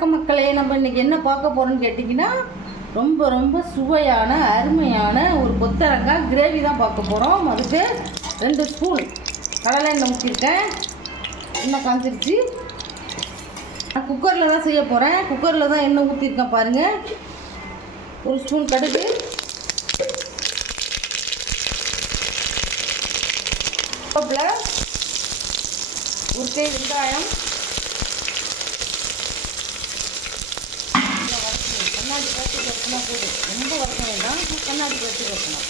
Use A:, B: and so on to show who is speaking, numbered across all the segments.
A: வணக்கம் மக்களே நம்ம இன்னைக்கு என்ன பார்க்க போறோம்னு கேட்டிங்கன்னா ரொம்ப ரொம்ப சுவையான அருமையான ஒரு கொத்தரங்காய் கிரேவி தான் பார்க்க போகிறோம் அதுக்கு ரெண்டு ஸ்பூன் கடலை எண்ணெய் ஊற்றிருக்கேன் எண்ணெய் காஞ்சிருச்சு. நான் குக்கரில் தான் செய்ய போகிறேன் குக்கரில் தான் எண்ணெய் ஊற்றிருக்கேன் பாருங்கள் ஒரு ஸ்பூன் கடுகு. ஒரு கை வெங்காயம் நல்லா வதக்கணும். கண்ணாடி காய்ச்சி வறுக்கணும் போதும் ரொம்ப வறுக்க வேண்டாம் கண்ணாடி காய்ச்சி வறுக்கணும்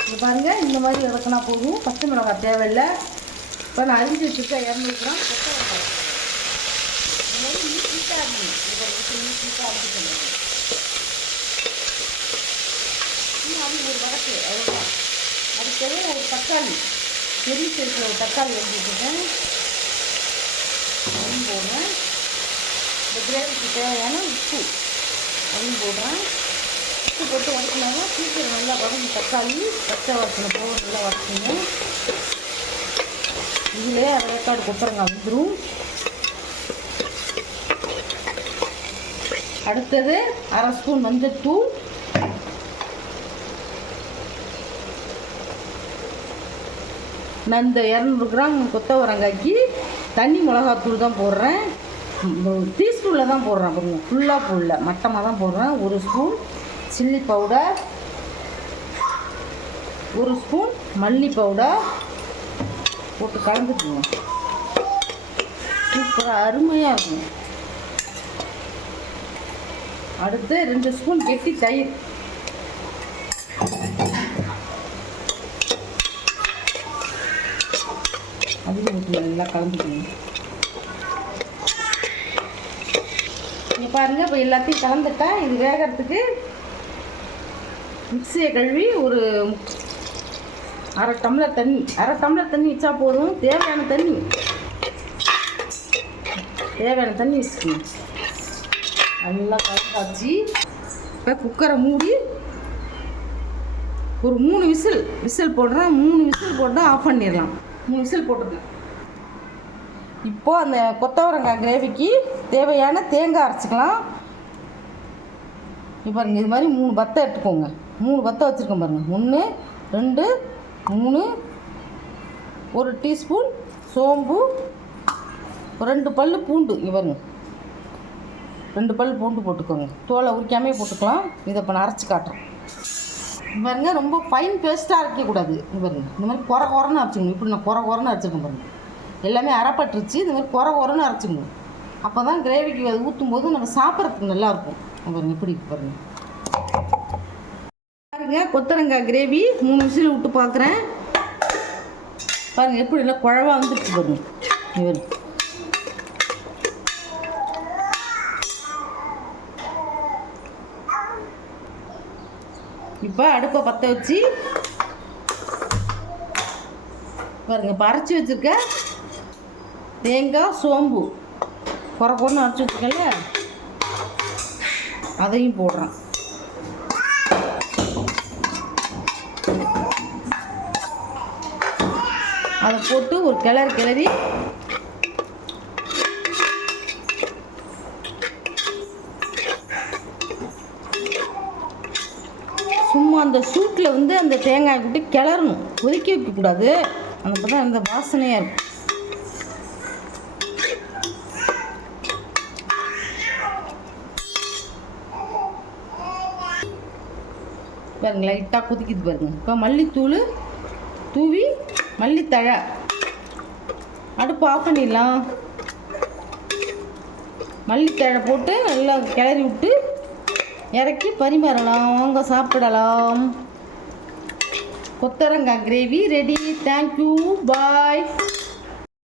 A: இங்கே பாருங்க இந்த மாதிரி வதக்கினா போதும். பச்சை மிளகாய் தேவையில்லை. இப்போ நான் அரிஞ்சு வச்சுருக்கேன் இரநூறு கிராம் பச்சை மிளகாய் இந்த மாதிரி நீட்டாக அரிஞ்சு இதை வச்சு நீட்டாக அரிஞ்சுக்கணும் அது ஒரு வதக்கு அவ்வளோதான் அதுக்கு ஒரு தக்காளி பெரிய சைஸில் ஒரு தக்காளி வந்துட்டுருக்கேன் அதையும் போடுறேன். இந்த கிரேவிக்கு தேவையான உப்பு. அதையும் போடுறேன். உப்பு போட்டு வதக்கினாங்க. சீக்கிரம் நல்லா வதங்கி தக்காளி பச்சை வாசனை போக நல்லா வதக்கணும் இதிலே அரை வேக்காடு கொத்தரங்காய் வந்துடும் அடுத்தது அரை ஸ்பூன் மஞ்சத்தூள் நான் இந்த இரநூறு கிராம் கொத்தவரங்காய்க்கு தண்ணி மிளகாத்தூள் தான் போடுறேன். டீஸ்பூனில் தான் போடுறேன் பாருங்க. ஃபுல்லாக போடல மட்டமாக தான் போடுறேன். ஒரு ஸ்பூன் சில்லி பவுடர் ஒரு ஸ்பூன் மல்லி பவுடர் போட்டு கலந்துக்குவோம் சூப்பராக அருமையாக இருக்கும். அடுத்து ரெண்டு ஸ்பூன் கெட்டி தயிர். அதுவும் ஊற்றி நல்லா கலந்துக்கணும் இங்கே பாருங்கள் இப்போ எல்லாத்தையும் கலந்துட்டேன் இது வேகிறதுக்கு மிக்சியை கழுவி ஒரு அரை டம்ளர் தண்ணி அரை டம்ளர் தண்ணி வச்சா போதும். தேவையான தண்ணி. தேவையான தண்ணி வச்சுக்கணும். நல்லா கலந்தாச்சு. இப்போ குக்கரை மூடி ஒரு மூணு விசில் விசில் போடுறேன். மூணு விசில் போட்டால் ஆஃப் பண்ணிடலாம். மூணு விசில் போட்டுருக்கேன் இப்போது அந்த கொத்தவரங்காய் கிரேவிக்கு தேவையான தேங்காய் அரைச்சிக்கலாம். இப்போ பாருங்கள் இது மாதிரி மூணு பத்தை எடுத்துக்கோங்க. மூணு பத்தை வச்சுருக்கேன் பாருங்கள் ஒன்று ரெண்டு மூணு ஒரு டீஸ்பூன் சோம்பு ரெண்டு பல் பூண்டு இவருங்க ரெண்டு பல் பூண்டு போட்டுக்கோங்க. தோலை உரிக்காமே போட்டுக்கலாம். இதை இப்போ நான் அரைச்சி காட்டுறேன். பாருங்க ரொம்ப ஃபைன் பேஸ்ட்டாக அரைக்கக்கூடாது இது பாருங்க இந்த மாதிரி குறை குறைன்னு அரைச்சிக்கணும். இப்படி நான் குறை குறைன்னு அரைச்சிருக்கேன் பாருங்க. எல்லாமே அரைப்பட்டுருச்சு இந்த மாதிரி குறை குறைன்னு அரைச்சிக்கணும். அப்போ தான் கிரேவிக்கு அது ஊற்றும் போது நம்ம சாப்பிட்றதுக்கு நல்லாயிருக்கும். பாருங்க இப்படி பாருங்க. பாருங்க கொத்தரங்காய் கிரேவி மூணு விசில் விட்டு பார்க்குறேன். பாருங்க எப்படி இல்லை குழவா வந்துருச்சு பாருங்க. இப்போ அடுப்பை பற்ற வச்சு பாருங்க இப்போ வச்சுருக்க தேங்காய் சோம்பு. குறை குறைன்னு அரைச்சி வச்சுருக்கல அதையும் போடுறேன். அதை போட்டு ஒரு கிளறு கிளறி அந்த சூட்டில் வந்து அந்த தேங்காய் விட்டு கிளறணும். கொதிக்க வைக்கக்கூடாது. அந்த தான் அந்த வாசனையாக இருக்கும் பாருங்க லைட்டாக கொதிக்குது பாருங்க. இப்போ மல்லித்தூள் தூவி மல்லித்தழை. அடுப்பு ஆஃப் பண்ணிடலாம். மல்லித்தழை போட்டு நல்லா கிளறி விட்டு இறக்கி பரிமாறலாம் வாங்க சாப்பிடலாம். கொத்தரங்காய் gravy ready thank you bye